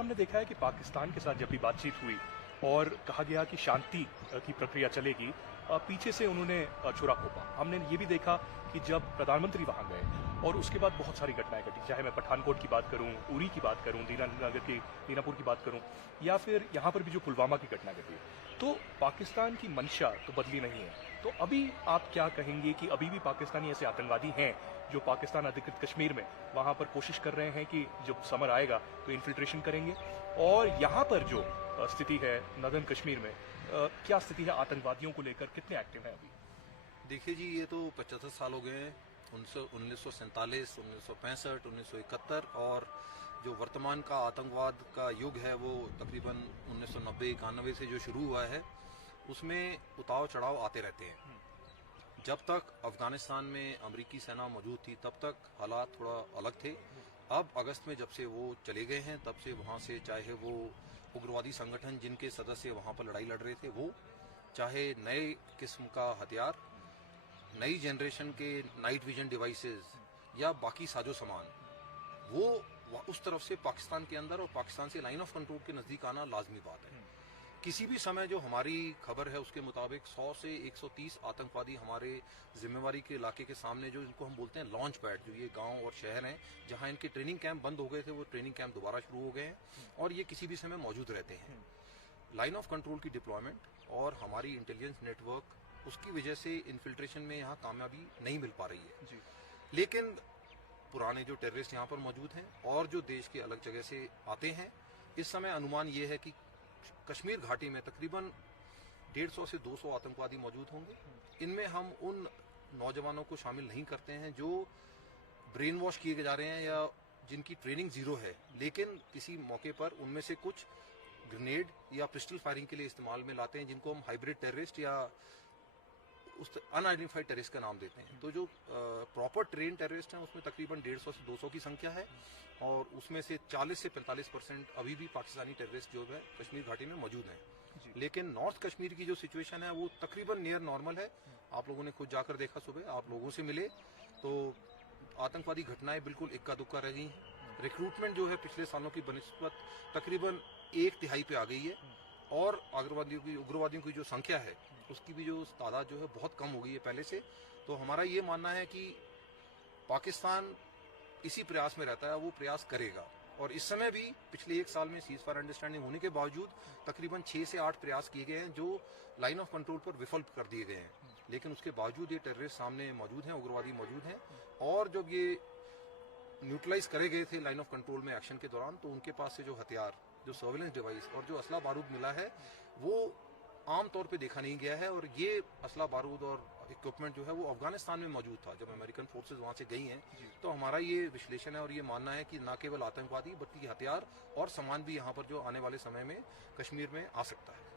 हमने देखा है कि पाकिस्तान के साथ जब भी बातचीत हुई और कहा गया कि शांति की प्रक्रिया चलेगी, पीछे से उन्होंने छुरा घोंपा। हमने ये भी देखा कि जब प्रधानमंत्री वहां गए और उसके बाद बहुत सारी घटनाएं घटी, चाहे मैं पठानकोट की बात करूं, उरी की बात करूं, दीनापुर की बात करूं, या फिर यहां पर भी जो पुलवामा की घटना घटी, तो पाकिस्तान की मंशा तो बदली नहीं है। तो अभी आप क्या कहेंगे कि अभी भी पाकिस्तानी ऐसे आतंकवादी हैं जो पाकिस्तान अधिकृत कश्मीर में वहां पर कोशिश कर रहे हैं कि जब समर आएगा तो इन्फिल्ट्रेशन करेंगे, और यहां पर जो स्थिति है नदन कश्मीर में, क्या स्थिति है आतंकवादियों को लेकर, कितने एक्टिव हैं अभी? देखिए जी, ये तो 75 साल हो गए हैं, 1947, 1965, 1971, और जो वर्तमान का आतंकवाद का युग है वो तकरीबन 1990-91 से जो शुरू हुआ है, उसमें उतार चढ़ाव आते रहते हैं। जब तक अफगानिस्तान में अमेरिकी सेना मौजूद थी तब तक हालात थोड़ा अलग थे। अब अगस्त में जब से वो चले गए हैं तब से वहां से, चाहे वो उग्रवादी संगठन जिनके सदस्य वहां पर लड़ाई लड़ रहे थे वो, चाहे नए किस्म का हथियार, नई जनरेशन के नाइट विजन डिवाइसेस या बाकी साजो सामान, वो उस तरफ से पाकिस्तान के अंदर और पाकिस्तान से लाइन ऑफ कंट्रोल के नजदीक आना लाजमी बात है। किसी भी समय जो हमारी खबर है उसके मुताबिक 100 से 130 आतंकवादी हमारे जिम्मेवारी के इलाके के सामने, जो इनको हम बोलते हैं लॉन्च पैड, जो ये गांव और शहर हैं जहां इनके ट्रेनिंग कैंप बंद हो गए थे, वो ट्रेनिंग कैंप दोबारा शुरू हो गए हैं और ये किसी भी समय मौजूद रहते हैं। लाइन ऑफ कंट्रोल की डिप्लॉयमेंट और हमारी इंटेलिजेंस नेटवर्क, उसकी वजह से इन्फिल्ट्रेशन में यहाँ कामयाबी नहीं मिल पा रही है जी। लेकिन पुराने जो टेररिस्ट यहाँ पर मौजूद हैं और जो देश के अलग जगह से आते हैं, इस समय अनुमान ये है कि कश्मीर घाटी में तकरीबन 150 से 200 आतंकवादी मौजूद होंगे। इनमें हम उन नौजवानों को शामिल नहीं करते हैं जो ब्रेन वॉश किए जा रहे हैं या जिनकी ट्रेनिंग जीरो है, लेकिन किसी मौके पर उनमें से कुछ ग्रेनेड या पिस्टल फायरिंग के लिए इस्तेमाल में लाते हैं, जिनको हम हाइब्रिड टेररिस्ट या उस अनआइडेंटिफाइड टेररिस्ट का नाम देते हैं। तो जो प्रॉपर ट्रेन टेररिस्ट हैं उसमें तकरीबन 150 से 200 की संख्या है और उसमें से 40 से 45% अभी भी पाकिस्तानी टेररिस्ट जो है कश्मीर घाटी में मौजूद हैं। लेकिन नॉर्थ कश्मीर की जो सिचुएशन है वो तकरीबन नियर नॉर्मल है। आप लोगों ने खुद जाकर देखा, सुबह आप लोगों से मिले तो आतंकवादी घटनाएं बिल्कुल इक्का दुक्का रह गई हैं। रिक्रूटमेंट जो है पिछले सालों की बनिस्बत तकरीबन 1/3 पे आ गई है और उग्रवादियों की जो संख्या है उसकी भी जो तादाद जो है बहुत कम हो गई है पहले से। तो हमारा ये मानना है कि पाकिस्तान इसी प्रयास में रहता है, वो प्रयास करेगा। और इस समय भी पिछले 1 साल में सीज फायर अंडरस्टैंडिंग होने के बावजूद तकरीबन 6 से 8 प्रयास किए गए हैं जो लाइन ऑफ कंट्रोल पर विफल कर दिए गए हैं। लेकिन उसके बावजूद ये टेररिस्ट सामने मौजूद हैं, उग्रवादी मौजूद हैं, और जब ये न्यूट्रलाइज करे गए थे लाइन ऑफ कंट्रोल में एक्शन के दौरान, तो उनके पास से जो हथियार, जो सर्वेलेंस डिवाइस और जो असला बारूद मिला है वो आमतौर पे देखा नहीं गया है। और ये असला बारूद और इक्विपमेंट जो है वो अफगानिस्तान में मौजूद था जब अमेरिकन फोर्सेज वहां से गई हैं। तो हमारा ये विश्लेषण है और ये मानना है कि न केवल आतंकवादी बल्कि हथियार और सामान भी यहाँ पर जो आने वाले समय में कश्मीर में आ सकता है।